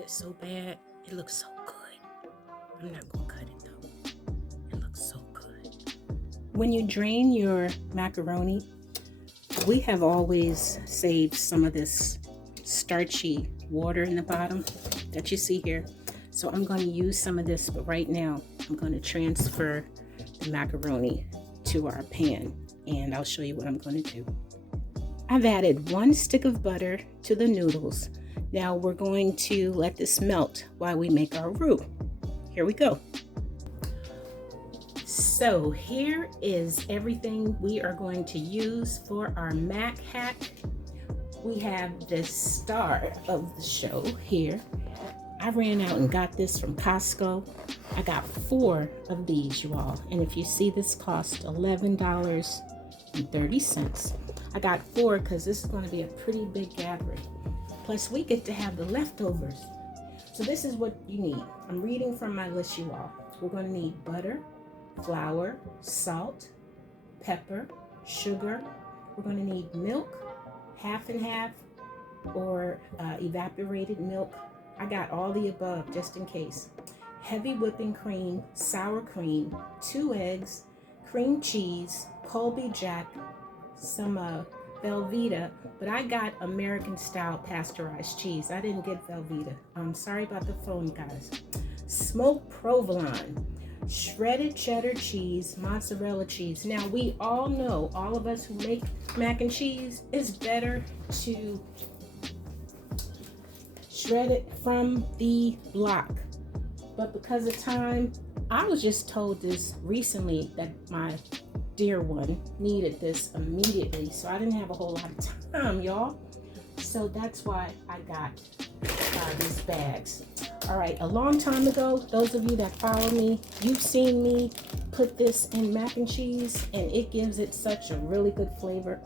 cut it so bad. It looks so good. I'm not gonna cut it though. It looks so good. When you drain your macaroni, we have always saved some of this starchy water in the bottom that you see here. So I'm going to use some of this, but right now I'm going to transfer the macaroni to our pan and I'll show you what I'm going to do. I've added 1 stick of butter to the noodles. Now we're going to let this melt while we make our roux. Here we go. So here is everything we are going to use for our mac hack. We have the star of the show here. I ran out and got this from Costco. I got 4 of these, you all. And if you see, this cost $11.30. I got 4 because this is going to be a pretty big gathering. Plus, we get to have the leftovers. So this is what you need. I'm reading from my list, you all. We're going to need butter, flour, salt, pepper, sugar. We're going to need milk, half and half, or evaporated milk. I got all the above just in case. Heavy whipping cream, sour cream, 2 eggs, cream cheese, Colby Jack, some Velveeta, but I got American style pasteurized cheese. I didn't get Velveeta. I'm sorry about the phone, guys. Smoked provolone, shredded cheddar cheese, mozzarella cheese. Now we all know, all of us who make mac and cheese, it's better to shred it from the block. But because of time, I was just told this recently that my dear one needed this immediately, so I didn't have a whole lot of time, y'all. So that's why I got these bags. All right, a long time ago, those of you that follow me, you've seen me put this in mac and cheese, and it gives it such a really good flavor.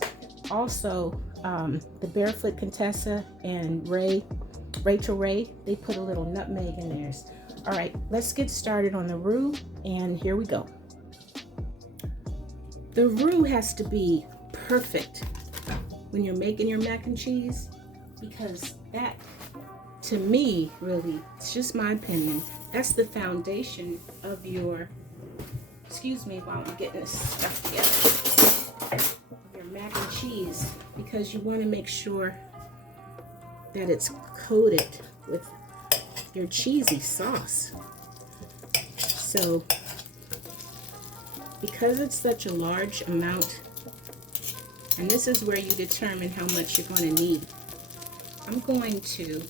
Also, the Barefoot Contessa and Rachel Ray, they put a little nutmeg in theirs. All right, let's get started on the roux, and here we go. The roux has to be perfect when you're making your mac and cheese, because that, to me, really, it's just my opinion, that's the foundation of your, excuse me while I'm getting this stuff together, your mac and cheese, because you want to make sure that it's coated with your cheesy sauce. So because it's such a large amount, and this is where you determine how much you're going to need, I'm going to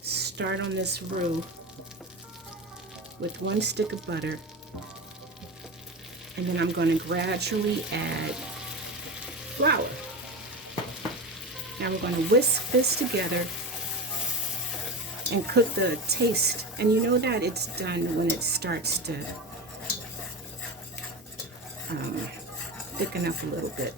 start on this roux with 1 stick of butter, and then I'm going to gradually add flour. Now we're going to whisk this together and cook the taste, and you know that it's done when it starts to thicken up a little bit.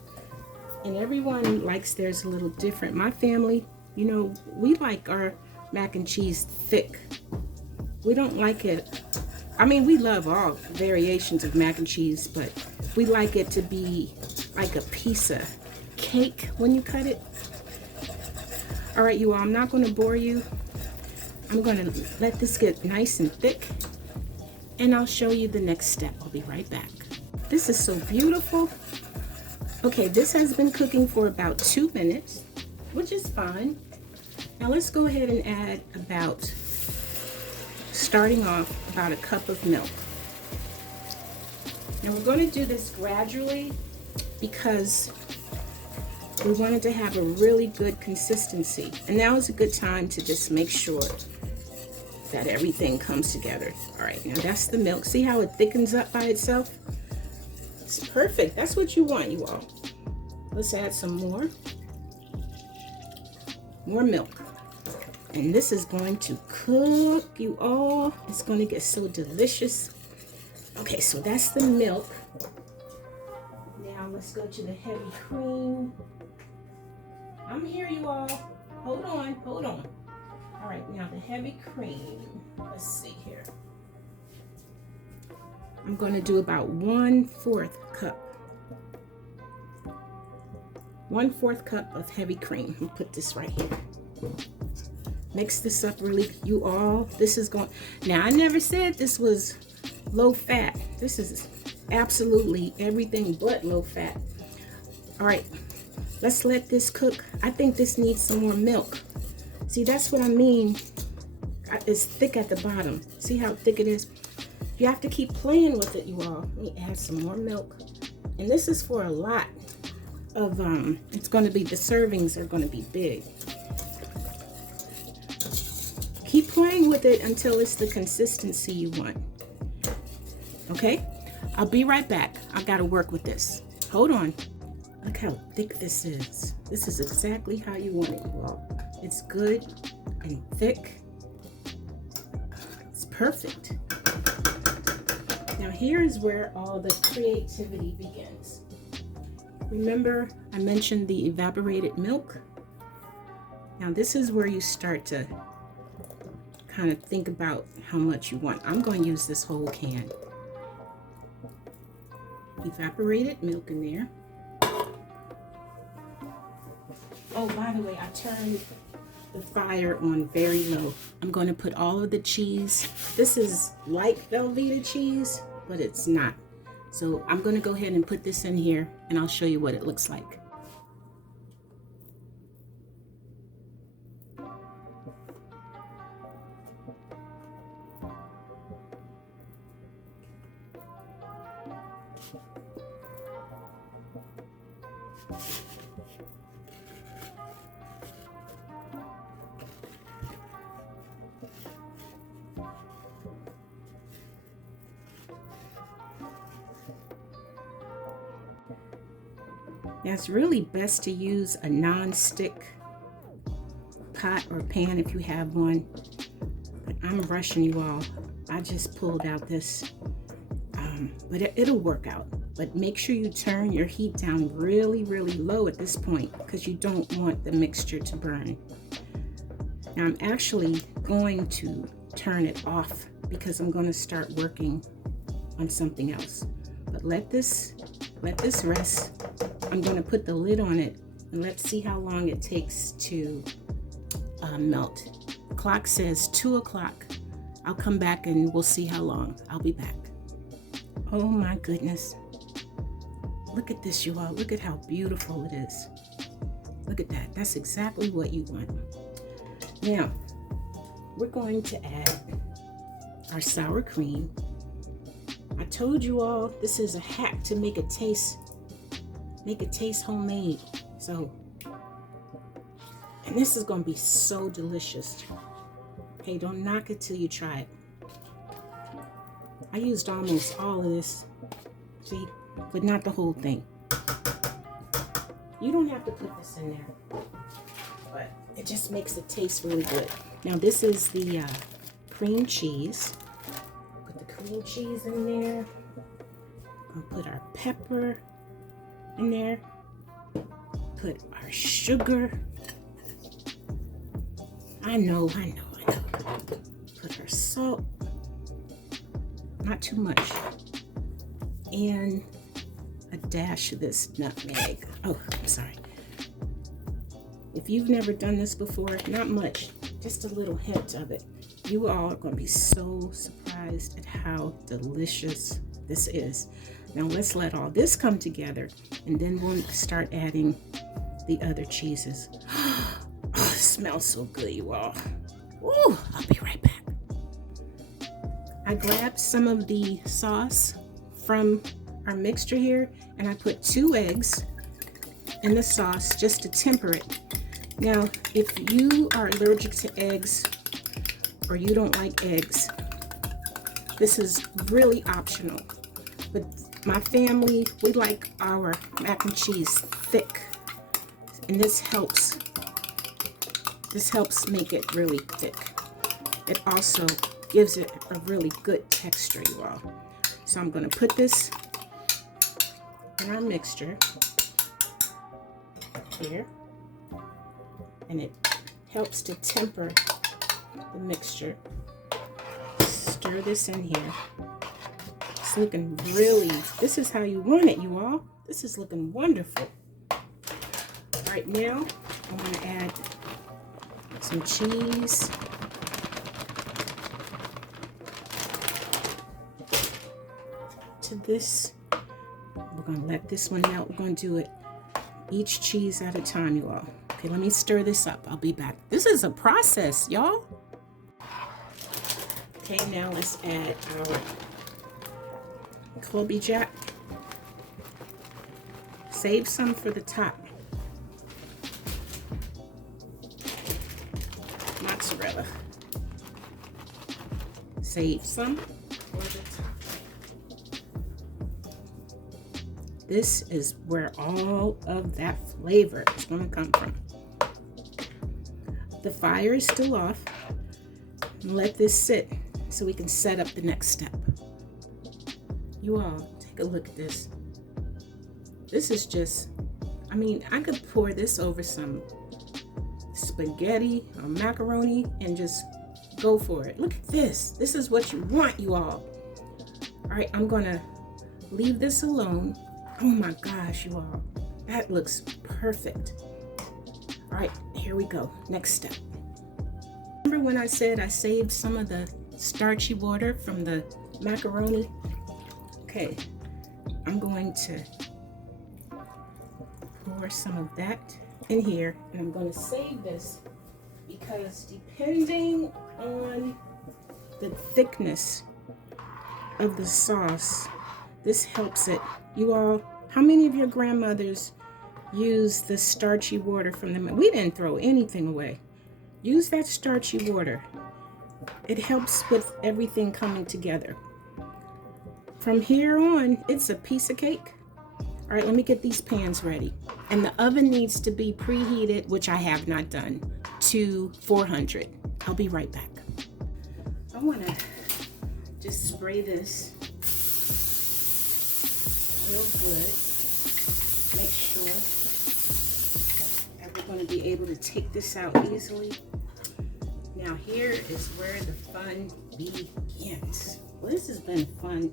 And everyone likes theirs a little different. My family, you know, we like our mac and cheese thick. We don't like it, I mean, we love all variations of mac and cheese, but we like it to be like a piece of cake when you cut it. All right, you all, I'm not going to bore you. I'm going to let this get nice and thick, and I'll show you the next step. I'll be right back. This is so beautiful. Okay, this has been cooking for about 2 minutes, which is fine. Now let's go ahead and add about, starting off, about 1 cup of milk. Now we're going to do this gradually because we wanted to have a really good consistency. And now is a good time to just make sure that everything comes together. All right, now that's the milk. See how it thickens up by itself? It's perfect. That's what you want, you all. Let's add some more milk. And this is going to cook, you all. It's going to get so delicious. Okay, so that's the milk. Now let's go to the heavy cream. I'm here, you all. Hold on, hold on. All right, now the heavy cream. Let's see here. I'm going to do about 1/4 cup. 1/4 cup of heavy cream. I'll put this right here. Mix this up really, you all. This is going, now I never said this was low fat. This is absolutely everything but low fat. All right, let's let this cook. I think this needs some more milk. See, that's what I mean. It's thick at the bottom. See how thick it is? You have to keep playing with it, you all. Let me add some more milk. And this is for a lot of, it's going to be, the servings are going to be big. Keep playing with it until it's the consistency you want. Okay? I'll be right back. I got to work with this. Hold on. Look how thick this is. This is exactly how you want it, you all. It's good and thick. It's perfect. Now here's where all the creativity begins. Remember I mentioned the evaporated milk? Now this is where you start to kind of think about how much you want. I'm going to use this whole can. Evaporated milk in there. Oh, by the way, I turned the fire on very low. I'm going to put all of the cheese. This is like Velveeta cheese, but it's not. So I'm going to go ahead and put this in here and I'll show you what it looks like. Now it's really best to use a non-stick pot or pan if you have one. But I'm rushing you all. I just pulled out this, but it'll work out. But make sure you turn your heat down really, really low at this point because you don't want the mixture to burn. Now I'm actually going to turn it off because I'm going to start working on something else. But let this rest. I'm going to put the lid on it and let's see how long it takes to melt. The clock says 2 o'clock. I'll come back and we'll see how long. I'll be back. Oh my goodness. Look at this, you all. Look at how beautiful it is. Look at that. That's exactly what you want. Now, we're going to add our sour cream. I told you all this is a hack to make it taste homemade. So, and this is going to be so delicious. Hey, don't knock it till you try it. I used almost all of this, see, but not the whole thing. You don't have to put this in there, but it just makes it taste really good. Now this is the cream cheese. Put the cream cheese in there. I'll put our pepper in there. Put our sugar. I know. Put our salt. Not too much. And a dash of this nutmeg. Oh, I'm sorry. If you've never done this before, not much, just a little hint of it. You all are going to be so surprised at how delicious this is. Now let's let all this come together and then we'll start adding the other cheeses. Oh, it smells so good, you all. Ooh, I'll be right back. I grabbed some of the sauce from our mixture here and I put 2 eggs in the sauce just to temper it. Now, if you are allergic to eggs or you don't like eggs, this is really optional. But my family, we like our mac and cheese thick, and this helps make it really thick. It also gives it a really good texture, you all. So I'm going to put this in our mixture here, and it helps to temper the mixture. Stir this in here. It's looking really, this is how you want it, you all. This is looking wonderful. Right now, I'm going to add some cheese. To this, we're gonna let this one melt. We're gonna do it each cheese at a time, you all. Okay, let me stir this up. I'll be back. This is a process, y'all. Okay, now let's add our Colby Jack. Save some for the top. Mozzarella. Save some for the top. This is where all of that flavor is going to come from. The fire is still off. Let this sit so we can set up the next step. You all, take a look at this. This is just, I mean, I could pour this over some spaghetti or macaroni and just go for it. Look at this. This is what you want, you all. All right, I'm gonna leave this alone. Oh my gosh, you all. That looks perfect. All right, here we go. Next step. Remember when I said I saved some of the starchy water from the macaroni? Okay, I'm going to pour some of that in here, and I'm going to save this because depending on the thickness of the sauce, this helps it. You all, how many of your grandmothers use the starchy water from the, we didn't throw anything away. Use that starchy water. It helps with everything coming together. From here on, it's a piece of cake. All right, let me get these pans ready. And the oven needs to be preheated, which I have not done, to 400. I'll be right back. I want to just spray this real good. Make sure that we're going to be able to take this out easily. Now here is where the fun begins. Well, this has been fun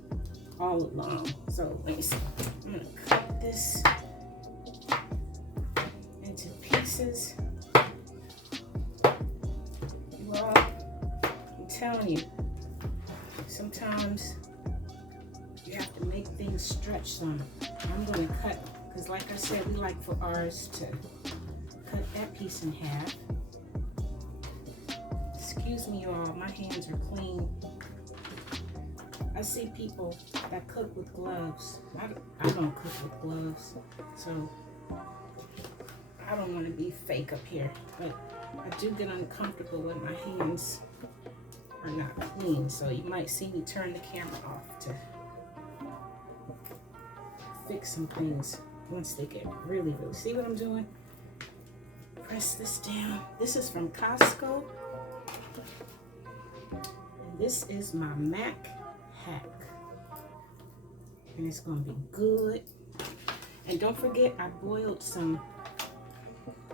all along. So let me see. I'm going to cut this into pieces. Well, I'm telling you, sometimes you have to make things stretch some. I'm going to cut, because like I said, we like for ours to cut that piece in half. Excuse me, y'all, my hands are clean. I see people that cook with gloves. I don't cook with gloves, so I don't want to be fake up here, but I do get uncomfortable when my hands are not clean, so you might see me turn the camera off to fix some things once they get really, see what I'm doing? Press this down. This is from Costco, and this is my Mac hack, and it's gonna be good. And don't forget, I boiled some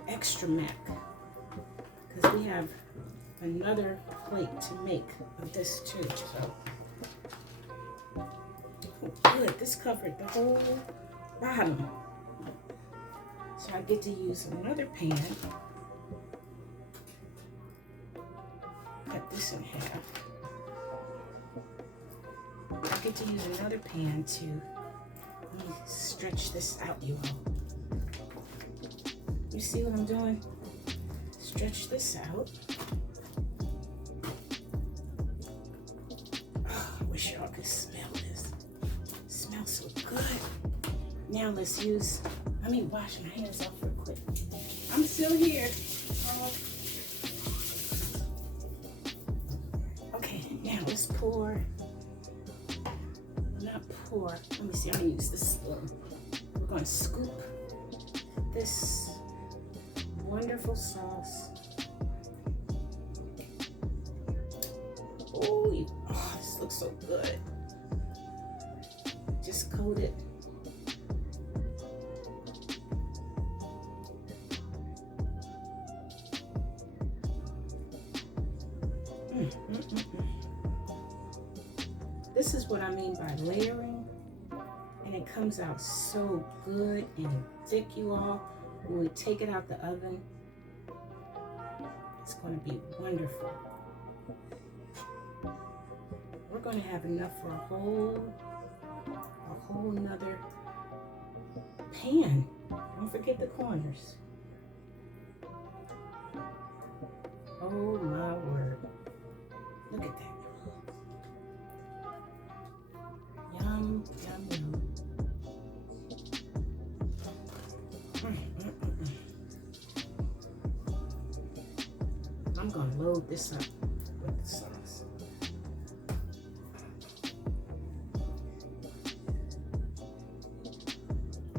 extra mac because we have another plate to make of this too. So good, this covered the whole bottom, so I get to use another pan. Cut this in half. I get to use another pan to, let me stretch this out, you all. You see what I'm doing? Stretch this out. Oh, I wish y'all could smell this. It smells so good. Now let's use, let me wash my hands off real quick. I'm still here. Okay, now let's pour. Let me see, I'm gonna use this spoon. We're gonna scoop this wonderful sauce. Oh, this looks so good. Just coat it. This is what I mean by layering, and it comes out so good and thick, you all. When we take it out the oven, It's going to be wonderful. We're going to have enough for a whole nother pan. Don't forget the corners. Oh my word. Look at that. Yum, yum, yum. I'm going to load this up with the sauce.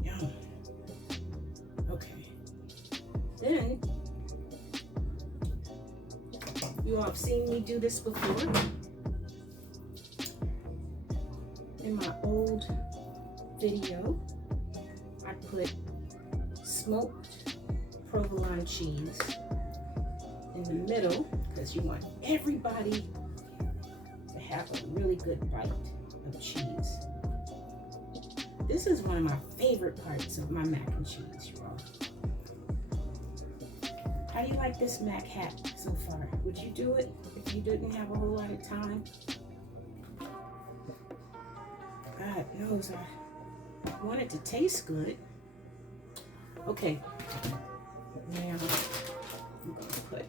Yum. Okay. Then, you all have seen me do this before. In my old video, I put smoked provolone cheese in the middle because you want everybody to have a really good bite of cheese. This is one of my favorite parts of my mac and cheese, you all. How do you like this mac hat so far? Would you do it if you didn't have a whole lot of time? God knows I want it to taste good. Okay, now I'm going to put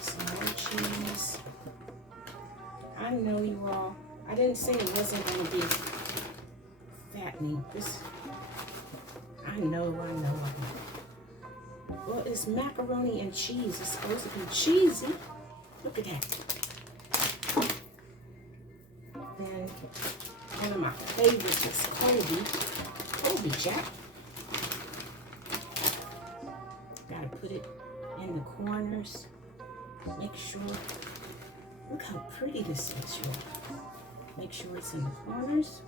some more cheese. I know you all, I didn't say it wasn't going to be fattening. This, I know. Well, it's macaroni and cheese. It's supposed to be cheesy. Look at that. Then one of my favorites is Colby Jack. Gotta put it in the corners. Make sure, look how pretty this is, y'all. Make sure it's in the corners.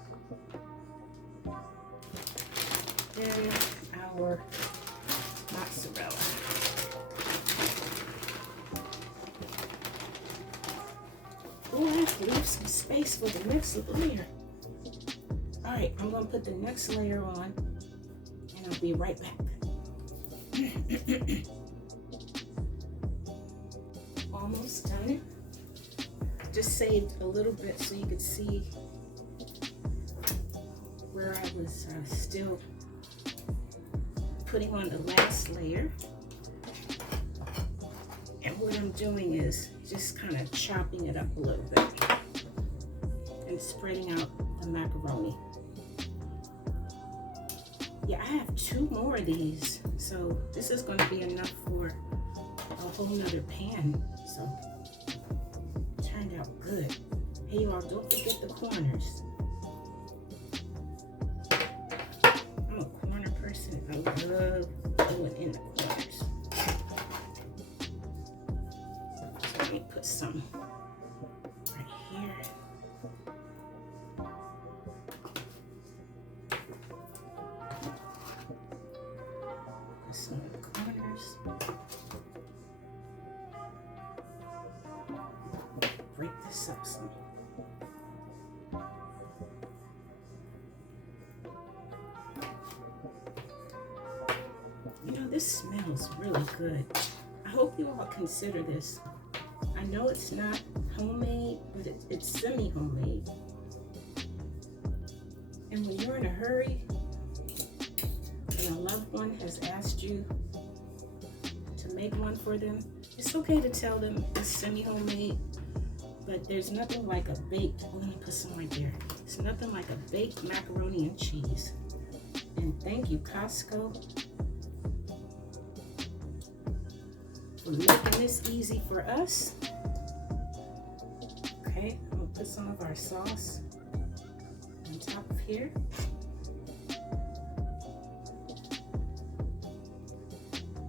Then our mozzarella. Oh, I have to leave some space for the next layer. All right, I'm gonna put the next layer on and I'll be right back. Almost done. Just saved a little bit so you could see where I was still putting on the last layer. And what I'm doing is just kind of chopping it up a little bit and spreading out the macaroni. Yeah, I have 2 more of these, so this is going to be enough for a whole nother pan. So it turned out good. Hey y'all, don't forget the corners. I'm a corner person. I love going in the corners. So let me put some right here. Put some in the corners. Break this up some. You know, this smells really good. I hope you all consider this. I know it's not homemade, but it's semi-homemade. And when you're in a hurry and a loved one has asked you to make one for them, it's okay to tell them it's semi-homemade, but there's nothing like a baked, let me put some right there. It's nothing like a baked macaroni and cheese. And thank you, Costco, for making this easy for us. Okay, I'm gonna put some of our sauce on top of here.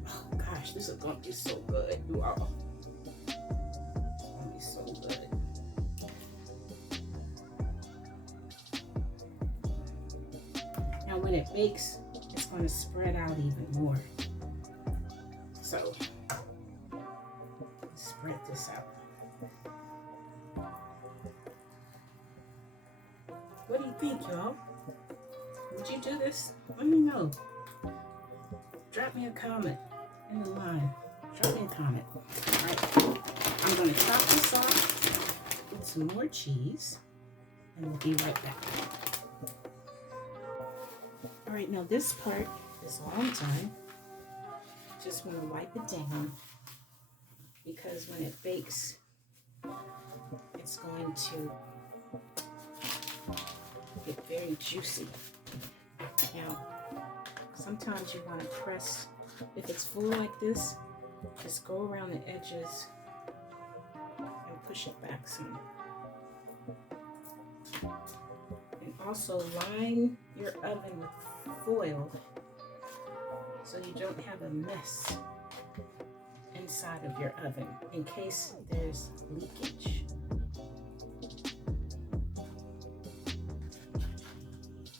Oh gosh, this is gonna be so good, you all. It's gonna be so good. Now when it bakes, it's gonna spread out even more. So spread this out. What do you think, y'all? Would you do this? Let me know. Drop me a comment. and a lime. Drop me a comment. All right, I'm going to top this off with some more cheese, and we'll be right back. All right, now this part is all done. Just want to wipe it down because when it bakes, it's going to get very juicy. Now, sometimes you want to press, if it's full like this, just go around the edges and push it back some. And also line your oven with foil so you don't have a mess inside of your oven in case there's leakage.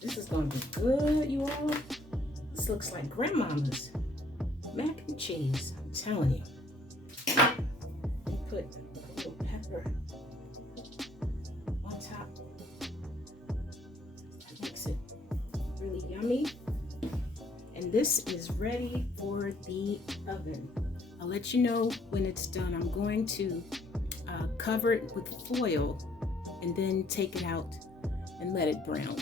This is going to be good, you all. This looks like grandmama's mac and cheese, I'm telling you. And put a little pepper on top. That makes it really yummy. And this is ready for the oven. I'll let you know when it's done. I'm going to cover it with foil and then take it out and let it brown.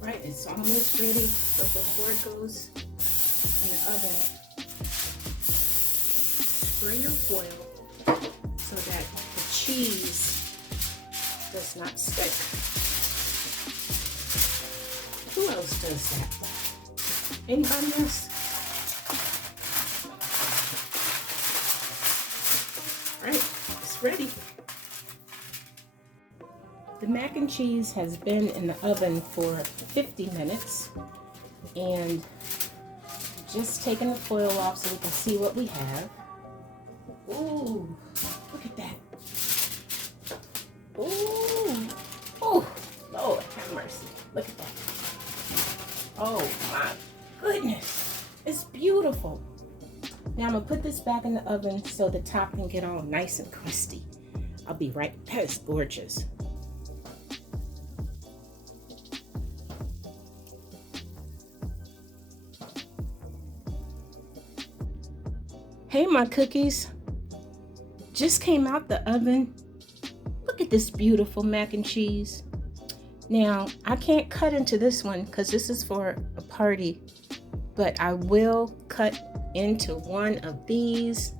Right, it's almost ready, but before it goes in the oven, spray your foil so that the cheese does not stick. Who else does that? Anybody else? All right, it's ready. The mac and cheese has been in the oven for 50 minutes, and just taking the foil off so we can see what we have. Ooh, look at that. Ooh, oh, Lord have mercy. Look at that. Oh my goodness, it's beautiful. Now I'm gonna put this back in the oven so the top can get all nice and crusty. I'll be right back. That is gorgeous. Hey, my cookies, just came out the oven. Look at this beautiful mac and cheese. Now, I can't cut into this one because this is for a party, but I will cut into one of these.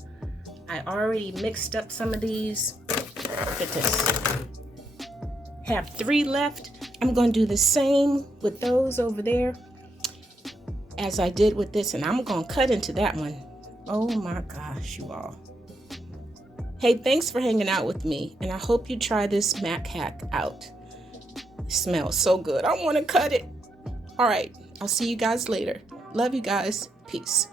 I already mixed up some of these. Look at this. Have 3 left. I'm going to do the same with those over there as I did with this, and I'm going to cut into that one. Oh my gosh, you all. Hey, thanks for hanging out with me, and I hope you try this mac hack out. It smells so good. I want to cut it. All right, I'll see you guys later. Love you guys. Peace.